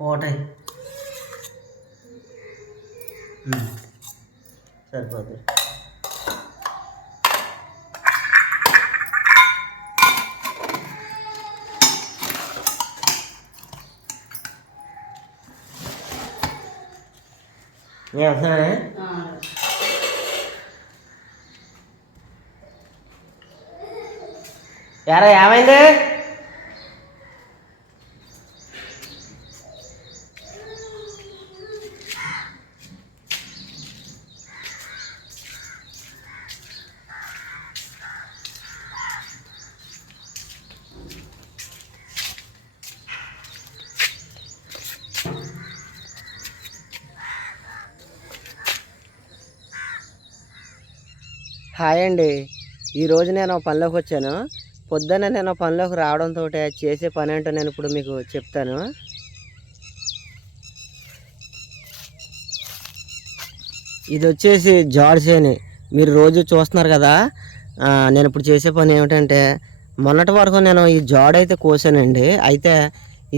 పోటాయి సరిపోతుంది నేను వెళ్తున్నానే ఎరా ఏమైంది హాయ్ అండి. ఈరోజు నేను పనిలోకి వచ్చాను. పొద్దున్న నేను పనిలోకి రావడంతో చేసే పని ఏంటో నేను ఇప్పుడు మీకు చెప్తాను. ఇది వచ్చేసి జాడ్సేని మీరు రోజు చూస్తున్నారు కదా నేను ఇప్పుడు చేసే పని ఏమిటంటే మొన్నటి వరకు నేను ఈ జాడ్ అయితే కోసానండి. అయితే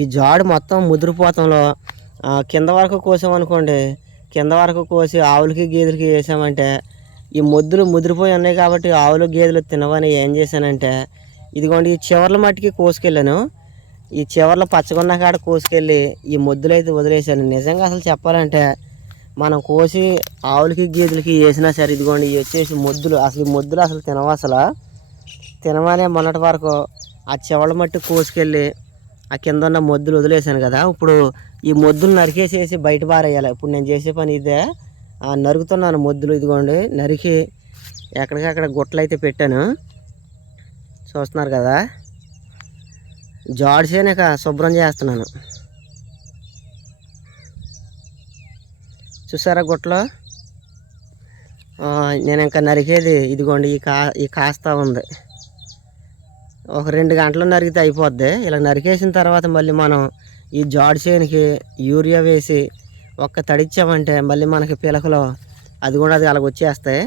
ఈ జాడ్ మొత్తం ముదిరిపోతంలో కింద వరకు కోసామనుకోండి కింద వరకు కోసి ఆవులకి గేదెలకి వేసామంటే ఈ మొద్దులు ముదిరిపోయి ఉన్నాయి కాబట్టి ఆవులు గేదెలు తినవని ఏం చేశానంటే ఇదిగోండి ఈ చివర్ల మట్టికి కోసుకెళ్ళాను. ఈ చివర్ల పచ్చగొన్న కాడ కోసుకెళ్ళి ఈ మొద్దులు అయితే వదిలేశాను. నిజంగా అసలు చెప్పాలంటే మనం కోసి ఆవులకి గేదెలకి వేసినా సరే ఇదిగోండి ఇవి వచ్చేసి మొద్దులు అసలు ఈ మొద్దులు అసలు తినవు అసలు. మొన్నటి వరకు ఆ చెవళ్ళ మట్టి కోసుకెళ్ళి ఆ కింద ఉన్న మొద్దులు వదిలేశాను కదా. ఇప్పుడు ఈ మొద్దులు నరికేసేసి బయట పారేయాలి. ఇప్పుడు నేను చేసే పని ఇదే. నరుకుతున్నాను మొద్దులు ఇదిగోండి. నరికి ఎక్కడికక్కడ గుట్టలు అయితే పెట్టాను. చూస్తున్నారు కదా? జాడ్సేనక శుభ్రం చేస్తున్నాను. చూసారా గుట్టలో? నేను ఇంకా నరికేది ఇదిగోండి ఈ కా ఈ కాస్తా ఉంది. ఒక రెండు గంటలు నరికితే అయిపోద్ది. ఇలా నరికేసిన తర్వాత మళ్ళీ మనం ఈ జాడ్ చేనికి యూరియా వేసి ఒక్క తడిచ్చామంటే మళ్ళీ మనకి పిలకలు అది కూడా అది అలాగ వచ్చేస్తాయి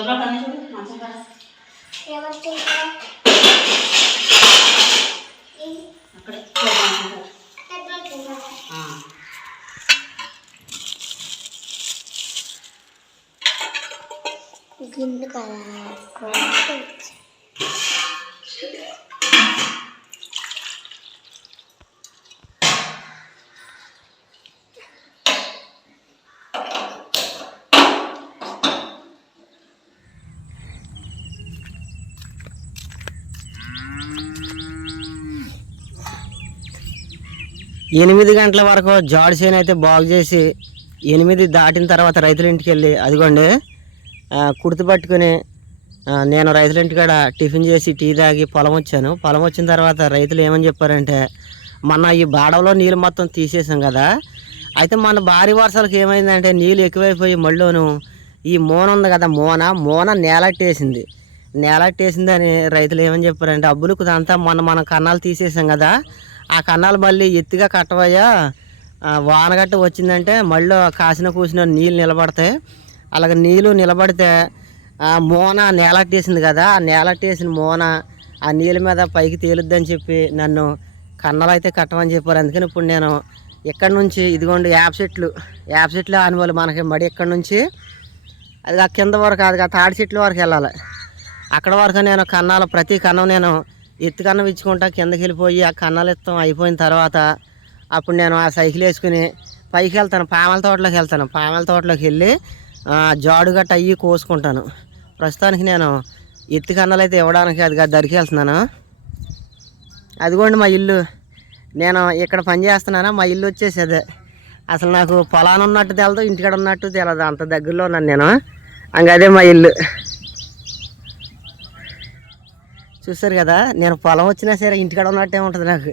চলবা কানে চলে। মাছ ఎనిమిది గంటల వరకు జాడ్ చేను అయితే బాగు చేసి ఎనిమిది దాటిన తర్వాత రైతుల ఇంటికి వెళ్ళి అదిగోండి కుర్తి పట్టుకుని నేను రైతుల ఇంటికాడ టిఫిన్ చేసి టీ తాగి పొలం వచ్చాను. పొలం వచ్చిన తర్వాత రైతులు ఏమని చెప్పారంటే మొన్న ఈ బాడవలో నీళ్ళు మొత్తం తీసేసాం కదా అయితే మన భారీ వర్షాలకు ఏమైందంటే నీళ్ళు ఎక్కువైపోయి మళ్ళీను ఈ మోన ఉంది కదా మోన మోన నేలట్టేసింది. నేలట్టేసిందని రైతులు ఏమని చెప్పారంటే అబ్బులకు అంతా మొన్న మనం కన్నాలు తీసేసాం కదా ఆ కన్నాలు మళ్ళీ ఎత్తుగా కట్టవయ్యా. వానగట్ట వచ్చిందంటే మళ్ళీ కాసిన కూసిన నీళ్ళు నిలబడతాయి. అలాగే నీళ్ళు నిలబడితే ఆ మోన నేలట్టేసింది కదా ఆ నేలట్టేసిన మోన ఆ నీళ్ళ మీద పైకి తేలుద్దని చెప్పి నన్ను కన్నలు అయితే కట్టమని చెప్పారు. అందుకని ఇప్పుడు నేను ఇక్కడ నుంచి ఇదిగోండి యాప్ చెట్లు యాప్ చెట్లు ఆనివాళ్ళు మనకి మడి ఇక్కడ నుంచి. అది ఆ కింద వరకు అది ఆ తాడి చెట్ల వరకు వెళ్ళాలి. అక్కడ వరకు నేను కన్నాలు ప్రతి కన్నం నేను ఎత్తు కన్నం ఇచ్చుకుంటా కిందకి వెళ్ళిపోయి ఆ కన్నాలు ఎత్తం అయిపోయిన తర్వాత అప్పుడు నేను ఆ సైకిల్ వేసుకుని పైకి వెళ్తాను పామల తోటలోకి వెళ్తాను. పామల తోటలోకి వెళ్ళి జాడు గట్ట అయ్యి కోసుకుంటాను. ప్రస్తుతానికి నేను ఎత్తు కన్నాలు అయితే ఇవ్వడానికి అది దరికి వెళ్తున్నాను. అదిగోండి మా ఇల్లు. నేను ఇక్కడ పని చేస్తున్నాను మా ఇల్లు వచ్చేసి అదే. అసలు నాకు పొలాన్ని ఉన్నట్టు తెలదు ఇంటికాడ ఉన్నట్టు తెలదు అంత దగ్గరలో ఉన్నాను నేను. అంగదే మా ఇల్లు. చూస్తారు కదా నేను పొలం వచ్చినా సరే ఇంటికాడ ఉన్నట్టే ఉంటుంది నాకు.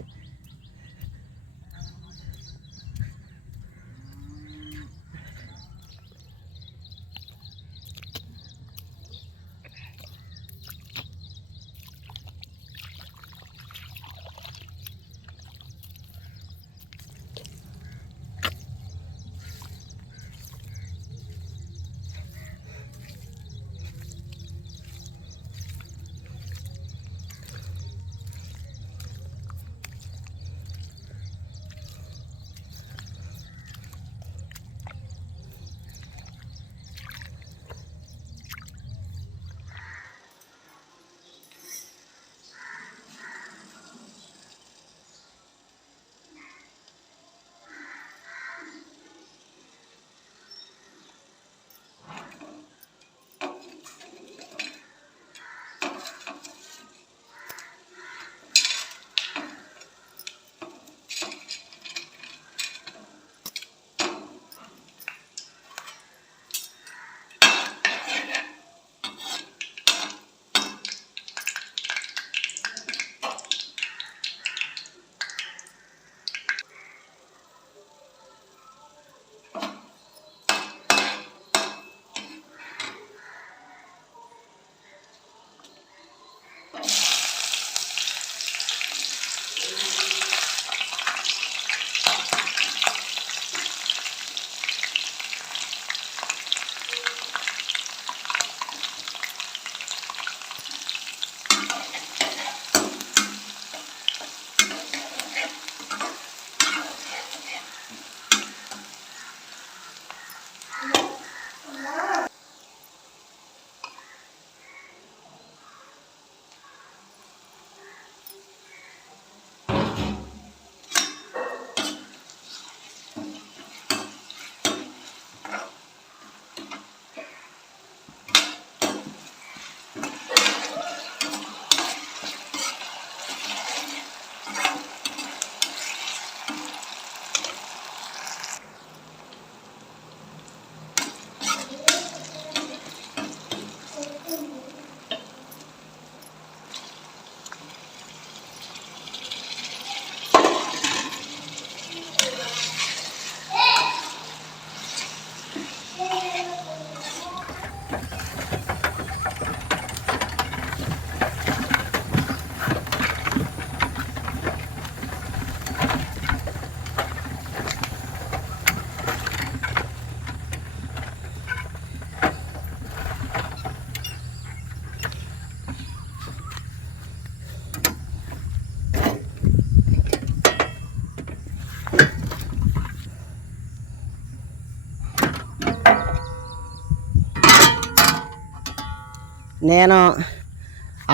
నేను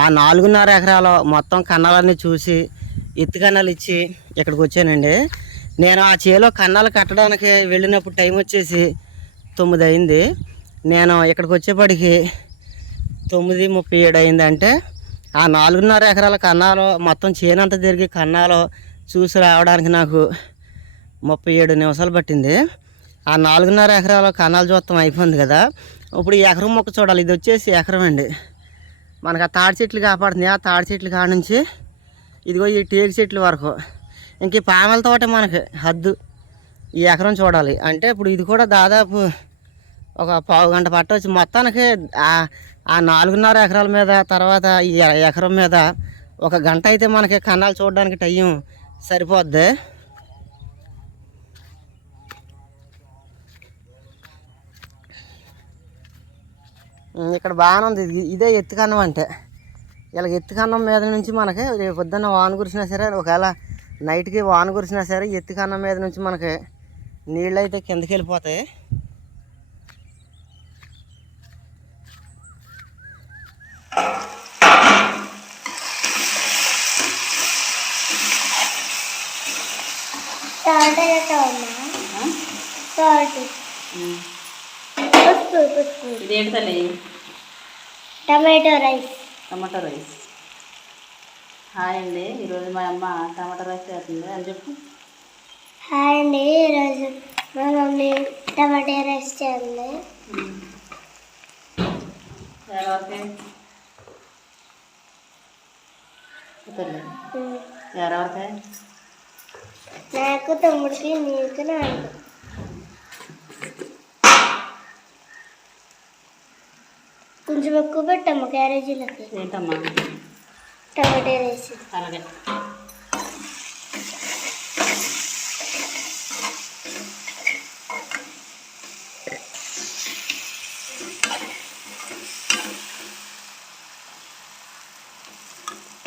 ఆ నాలుగున్నర ఎకరాలు మొత్తం కన్నాలన్నీ చూసి ఎత్తు కన్నాలు ఇచ్చి ఇక్కడికి వచ్చానండి. నేను ఆ చేలో కన్నాలు కట్టడానికి వెళ్ళినప్పుడు టైం వచ్చేసి తొమ్మిది అయింది. నేను ఇక్కడికి వచ్చేప్పటికి తొమ్మిది ముప్పై ఏడు అయిందంటే ఆ నాలుగున్నర ఎకరాల కన్నాలు మొత్తం చేనంతా తిరిగి కన్నాలు చూసి రావడానికి నాకు ముప్పై ఏడు నిమిషాలు పట్టింది. ఆ నాలుగున్నర ఎకరాల కన్నాలు చూస్తాం అయిపోయింది కదా. ఇప్పుడు ఈ ఎకరం మొక్క చూడాలి. ఇది వచ్చేసి ఎకరం అండి. మనకు ఆ తాడి చెట్లు కాపాడుతుంది. ఆ తాడి చెట్లు కాడ నుంచి ఇదిగో ఈ టేకు చెట్లు వరకు. ఇంక ఈ పామల తోట మనకి హద్దు. ఈ ఎకరం చూడాలి. అంటే ఇప్పుడు ఇది కూడా దాదాపు ఒక పావు గంట పట్టవచ్చు. మొత్తానికి ఆ- నాలుగున్నర ఎకరాల మీద తర్వాత ఈ ఎకరం మీద ఒక గంట అయితే మనకి కన్నాలు చూడడానికి టైం సరిపోద్ది. ఇక్కడ బాగానే ఉంది. ఇది- ఎత్తుకన్నం అంటే. ఇలా ఎత్తుకన్నం మీద నుంచి మనకి రేపు పొద్దున్న వాన కురిసినా సరే ఒకవేళ నైట్కి వాన కురిసినా సరే ఎత్తుకన్నం మీద నుంచి మనకి నీళ్ళు అయితే కిందకి వెళ్ళిపోతాయి. వేస్తావమ్మా తల్లి tomato rice. Tomato rice. Hi అండి. ఈరోజు మా అమ్మ టమాటా రైస్ చేస్తుంది అని చెప్పు. హాయ్ అండి. ఈరోజు మా మమ్మీ టమాటా రైస్ చేయండి ఎవరికి ఎవరెవరికి నాకు తమ్ముడికి నీకు నాకు. కొంచెం ఎక్కువ పెట్టమ్మ క్యారేజీలకి. ఏంటమ్మా? Tomato rice. అలాగే.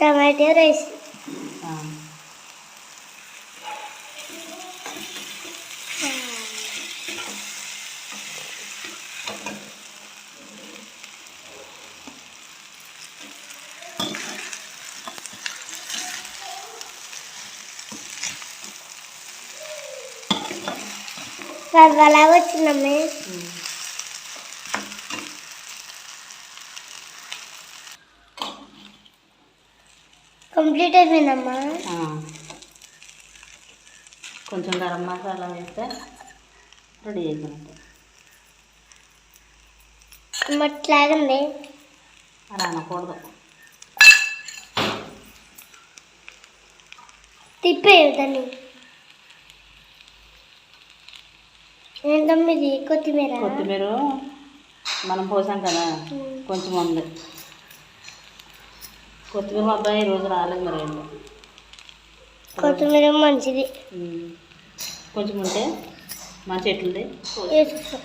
Tomato rice. రవ్వలా వచ్చిందమ్మే కంప్లీట్ అయిపోయిందమ్మా. కొంచెం గరం మసాలా వేస్తే రెడీ అయిపోయినట్టు మట్లాగండి అలా అనకూడదు. తిప్పేయు ఇది కొత్తిమీర. కొత్తిమీర మనం పోసాం కదా కొంచెం ఉంది. కొత్తిమీర మా అబ్బాయి ఈ రోజు రాలేదు మరి కొత్తిమీర మంచిది. కొంచెం ఉంటే మా చెట్లది. వేసుకో.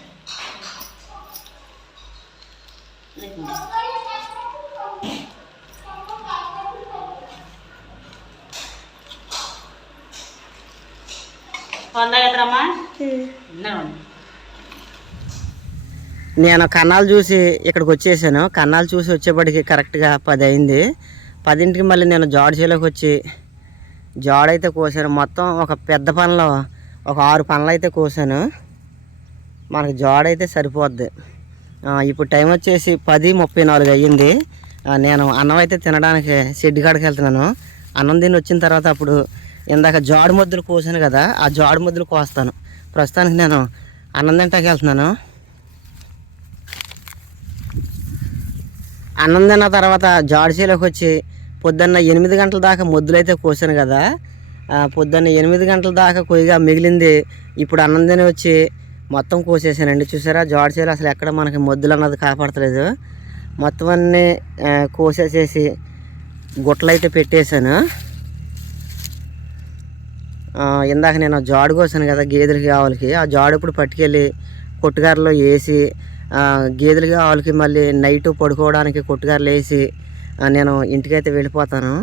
వంద కదరమ్మా? ఉమ్. నేను కన్నాలు చూసి ఇక్కడికి వచ్చేసాను. కన్నాలు చూసి వచ్చేప్పటికి కరెక్ట్గా పది అయింది. పదింటికి మళ్ళీ నేను జాడ్చేలోకి వచ్చి జాడైతే అయితే కోసాను. మొత్తం ఒక పెద్ద పనిలో ఒక ఆరు పనులు అయితే కోసాను. మనకు జాడైతే అయితే సరిపోద్ది ఇప్పుడు టైం వచ్చేసి పది ముప్పై నాలుగు అయ్యింది. నేను అన్నం అయితే తినడానికి షెడ్ కాడికి వెళ్తున్నాను. అన్నం తిని వచ్చిన తర్వాత అప్పుడు ఇందాక జాడు ముద్దలు కోసాను కదా ఆ జాడు ముద్దలు కోస్తాను. ప్రస్తుతానికి నేను అన్నం తింటాకి వెళ్తున్నాను. అన్నం తిన్న తర్వాత జాడిసీలోకి వచ్చి పొద్దున్న ఎనిమిది గంటల దాకా మొద్దులైతే కోసాను కదా. పొద్దున్న ఎనిమిది గంటల దాకా కొయ్యగా మిగిలింది. ఇప్పుడు అన్నందిని వచ్చి మొత్తం కోసేసానండి. చూసారా? జాడిసీలు అసలు ఎక్కడ మనకి మొద్దులు అన్నది కాపాడతలేదు. మొత్తం అన్నీ కోసేసేసి గుట్టలు అయితే పెట్టేశాను ఇందాక నేను జాడు కోసాను కదా గేదెలకి ఆవులకి. ఆ జాడు ఇప్పుడు పట్టుకెళ్ళి కొట్టుగారిలో వేసి ఆ, గేదెలకి ఆవులకి మళ్ళీ నైట్ పడుకోవడానికి కొట్టుగారులు వేసి ఆ, నేను ఇంటికైతే వెళ్ళిపోతాను.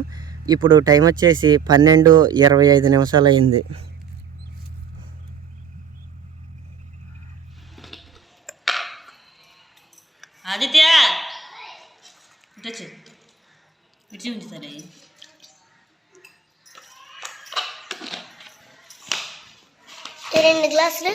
ఇప్పుడు టైం వచ్చేసి పన్నెండు ఇరవై ఐదు నిమిషాలు అయింది. ఆదిత్య! రెండు గ్లాసులు?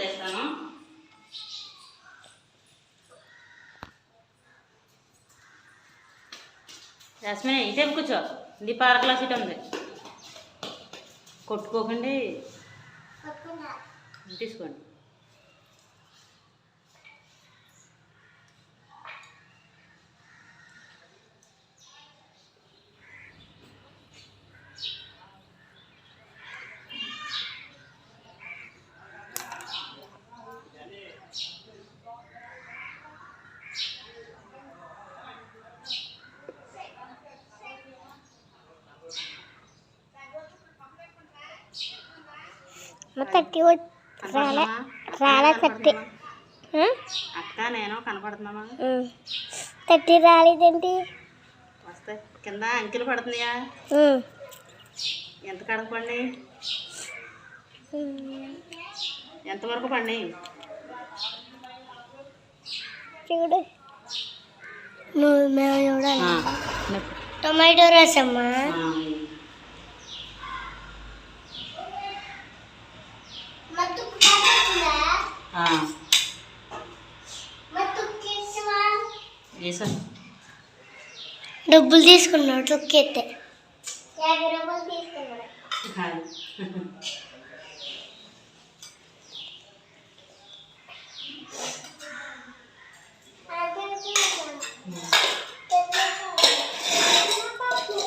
తెస్తాను జాస్మిన్ ఇటే కూర్చో. ఇది పార్క్లో సీట్ ఉంది. కొట్టుకోకండి. తీసుకోండి. మా తట్టి రాలే. రాలే తట్టి? అక్క నేను కనపడుతున్నామా. తట్టి రాలేదేంటి? వస్తే కింద అంకెలు పడుతున్నాయా. ఎంత కడకు పండి. ఎంతవరకు పండి చూడు. నువ్వు మేము చూడాలి. టొమాటో రసమ్మా వేసా డబ్బులు తీసుకున్నాడు చుక్కెత్తే. యాభై రూపాయలు తీసుకున్నాడు.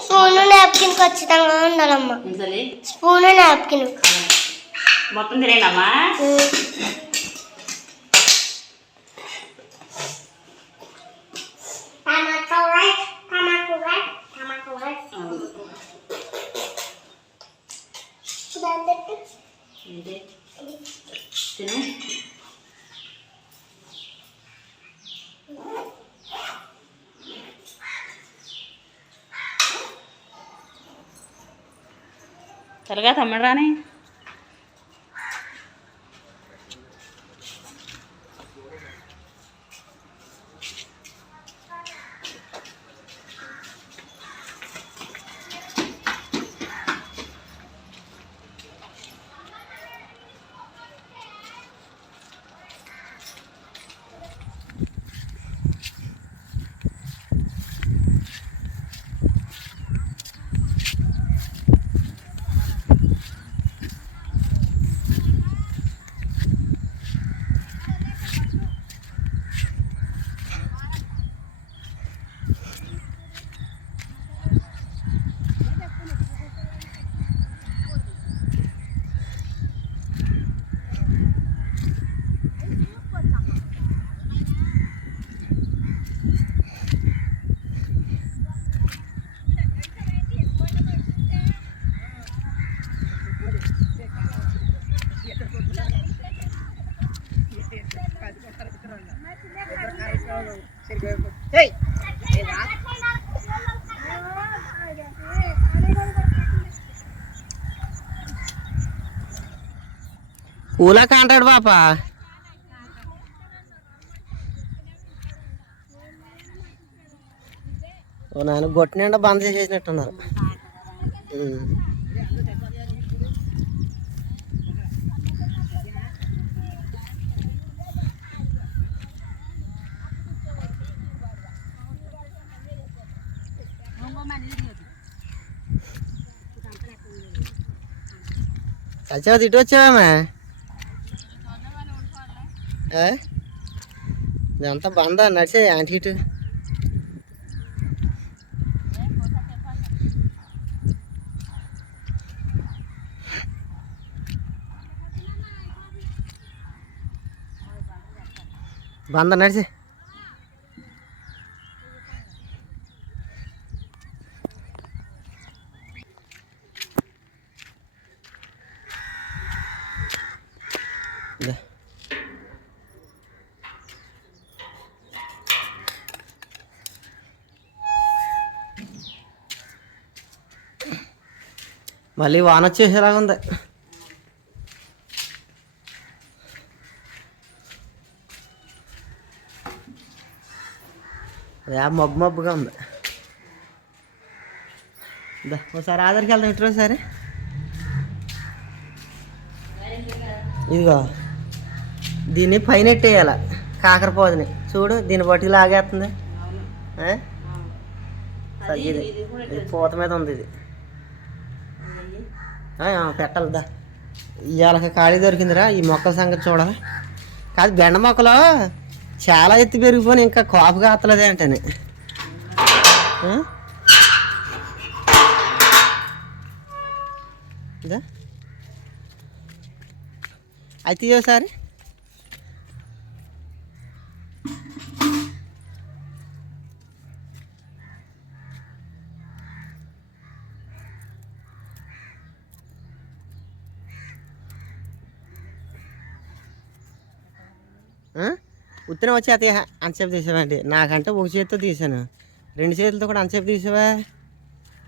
స్పూన్ నాప్కిన్ ఖచ్చితంగా ఉండాలమ్మా. Spoon napkin. మొత్తం తినేనమ్మా tomato rice tomato rice tomato rice ఏంటి తిను త్వరగా తమ్ముడు రాని పూలా కాంటాడు పాప ఓ నాన్న గొట్ట నిండా బంద్ చేసేసినట్టున్నారు ఉమ్. సత్యవతి ఇటు వచ్చావమ్మా ఏ? ఇదంతా బంద నడిచే ఆంటీ ఇటు బంద నడిచే మళ్ళీ వాన వచ్చేసేలాగా ఉంది. యా మబ్బు మబ్బుగా ఉంది. ఒకసారి ఆధార్కి వెళ్దాం ఇటు సరే ఇదిగో దీన్ని పైన ఎట్టేయాల కాకరపోదని చూడు దీన్ని బట్టి లాగేస్తుంది. పూత మీద ఉంది ఇది. పెట్టాలిదా. ఇవాళ ఖాళీ దొరికిందిరా ఈ మొక్కల సంగతి చూడాలి. కాదు బెండ మొక్కలు చాలా ఎత్తి పెరిగిపోయి ఇంకా కాపు కాస్తలేదు ఏంటని అయితే ఒకసారి పొద్దున వచ్చి అతి అంతసేపు తీసావండి. నాకంటే ఒక చేతితో తీసాను. రెండు చేతులతో కూడా అంతసేపు తీసావా?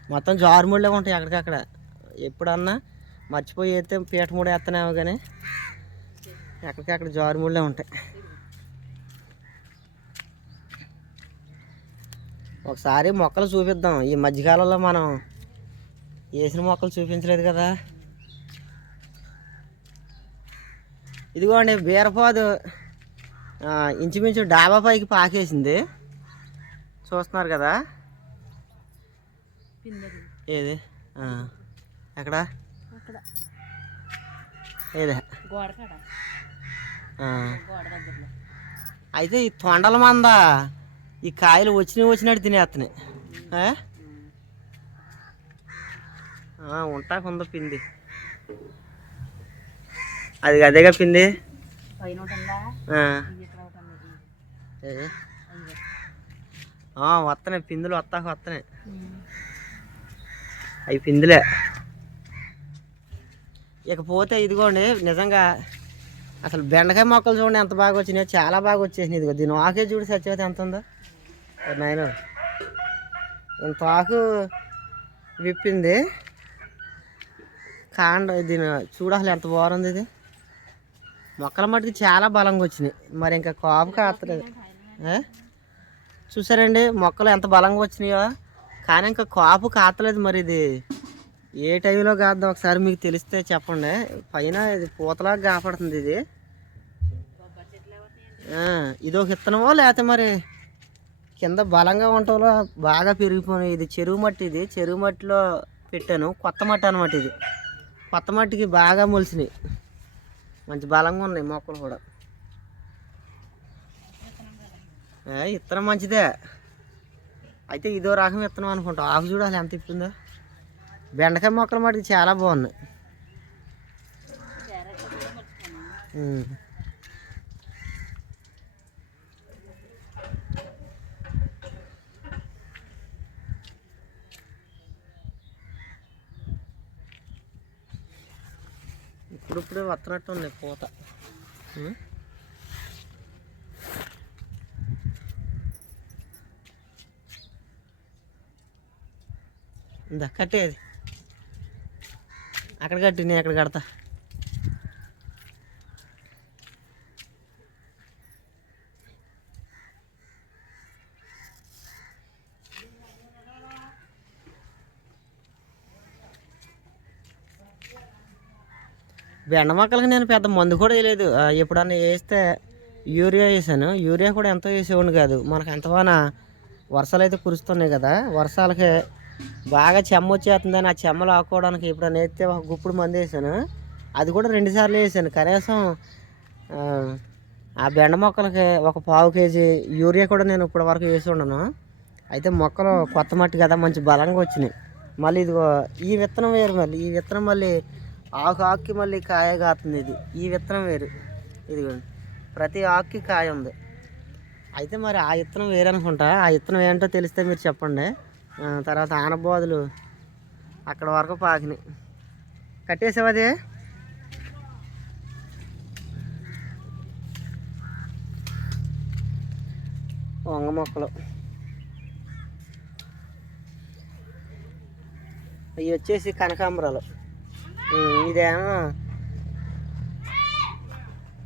మొత్తం జారుముళ్ళే ఉంటాయి అక్కడికక్కడ. ఎప్పుడన్నా మర్చిపోయి అయితే పీట మూడ వేస్తున్నావు కానీ ఎక్కడికక్కడ జారుముళ్ళే ఉంటాయి. ఒకసారి మొక్కలు చూపిద్దాం. ఈ మధ్యకాలంలో మనం వేసిన మొక్కలు చూపించలేదు కదా. ఇదిగోండి బీరపాదు. ఇంచుమించు డాబా పైకి పాకేసింది. చూస్తున్నారు కదా? ఏది? ఎక్కడ? ఏదే? అయితే ఈ తొండల మంద ఈ కాయలు వచ్చినవి వచ్చినట్టు తినేస్తున్నాయి? ఆ, ఉంటాకుందో పిండి. అది అదేగా పిండి పైన ఉంటుందా ఆ. ఇది ఇక్కడ ఒకటి ఉంది. ఏది? ఇది. ఆ, వస్తున్నాయి పిందులు వస్తాక వస్తున్నాయి అవి పిందులే. ఇకపోతే ఇదిగోండి నిజంగా అసలు బెండకాయ మొక్కలు చూడండి ఎంత బాగా వచ్చినాయో చాలా బాగా వచ్చేసినాయి ఇదిగో. దీని ఆకే చూడు సత్యవతి ఎంత ఉందో? నాయన ఇంత ఆకు విప్పింది. కాండ దీని చూడు అసలు ఎంత బాగుంది ఇది. మొక్కల మట్టుకు చాలా బలంగా వచ్చినాయి. మరి ఇంకా కాపు కాస్తలేదు? చూసారండి మొక్కలు ఎంత బలంగా వచ్చినాయో. కానీ ఇంకా కాపు కాతలేదు మరి ఇది. ఏ టైంలో కాద్దాం ఒకసారి మీకు తెలిస్తే చెప్పండి. పైన ఇది పూతలాగా కాపాడుతుంది ఇది. ఇది ఒక ఇత్తనమో లేకపోతే మరి కింద బలంగా ఉండటంలో బాగా పెరిగిపోయినాయి. ఇది చెరువు మట్టి ఇది. చెరువు మట్టిలో పెట్టాను. కొత్త మట్టి అనమాట ఇది. కొత్త మట్టికి బాగా మొలిసినాయి. మంచి బలంగా ఉన్నాయి మొక్కలు కూడా. ఏ, విత్తనం మంచిదే. అయితే ఇదో రకం విత్తనం అనుకుంటా. ఆకు చూడాలి ఎంత ఇప్పిందో. బెండకాయ మొక్కలు మటుకు చాలా బాగున్నాయి. ఇప్పుడిప్పుడే వస్తున్నట్టు ఉన్నాయి పూత ఇందా కట్టేది అక్కడ కట్టి నేను ఎక్కడ కడతా. బెండ మొక్కలకి నేను పెద్ద మందు కూడా వేయలేదు. ఎప్పుడన్నా వేస్తే యూరియా వేసాను. యూరియా కూడా ఎంతో వేసేవాడిని కాదు. మనకు ఎంతవాన వర్షాలు అయితే కురుస్తున్నాయి కదా. వర్షాలకి బాగా చెమ్మ వచ్చేస్తుందని ఆ చెమ్మలు ఆకోవడానికి ఇప్పుడు వేస్తే ఒక గుప్పుడు మంది వేసాను. అది కూడా రెండుసార్లు వేసాను. కనీసం ఆ, బెండ మొక్కలకి ఒక పావు కేజీ యూరియా కూడా నేను ఇప్పటి వరకు వేసి ఉండను. అయితే మొక్కలు కొత్త మట్టి కదా మంచి బలంగా వచ్చినాయి. మళ్ళీ ఇదిగో ఈ విత్తనం వేరు మళ్ళీ. ఈ విత్తనం మళ్ళీ ఆకు ఆకుకి మళ్ళీ కాయ కాస్తుంది ఇది. ఈ విత్తనం వేరు. ఇదిగోండి. ప్రతి ఆకుకి కాయ ఉంది. అయితే మరి ఆ విత్తనం వేరనుకుంటా. ఆ విత్తనం ఏంటో తెలిస్తే మీరు చెప్పండి. తర్వాత ఆనబోదులు. అక్కడ వరకు పాకినాయి కట్టేసావు అది? వంగ మొక్కలు. అవి వచ్చేసి కనకాంబరాలు. ఇదేమో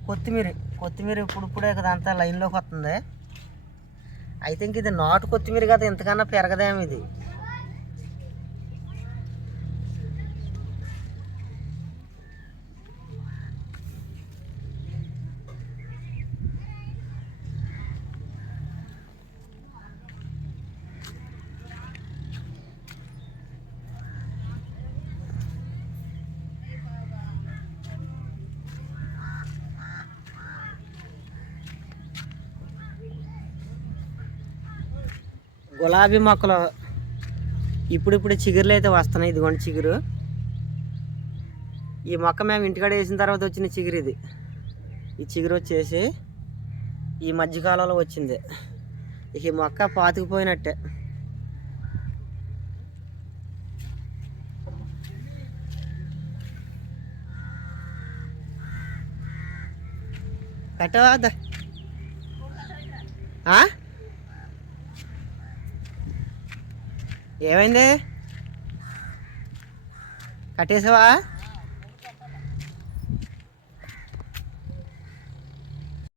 కొత్తిమీర. కొత్తిమీర ఇప్పుడు ఇప్పుడే కదా అంతా లైన్లోకి వస్తుంది. అయితే ఇంక ఇది నాటు కొత్తిమీర కదా ఇంతకన్నా పెరగదేమి ఇది. గులాబీ మొక్కలు ఇప్పుడిప్పుడు చిగురులు అయితే వస్తున్నాయి. ఇదిగోండి చిగురు. ఈ మొక్క మేము ఇంటికాడ వేసిన తర్వాత వచ్చిన చిగురు ఇది. ఈ చిగురు వచ్చేసి ఈ మధ్యకాలంలో వచ్చింది. ఇక ఈ మొక్క పాతుకుపోయినట్టే. కట్టవా దా. ఆ? ఏమైంది? కట్టేసావా?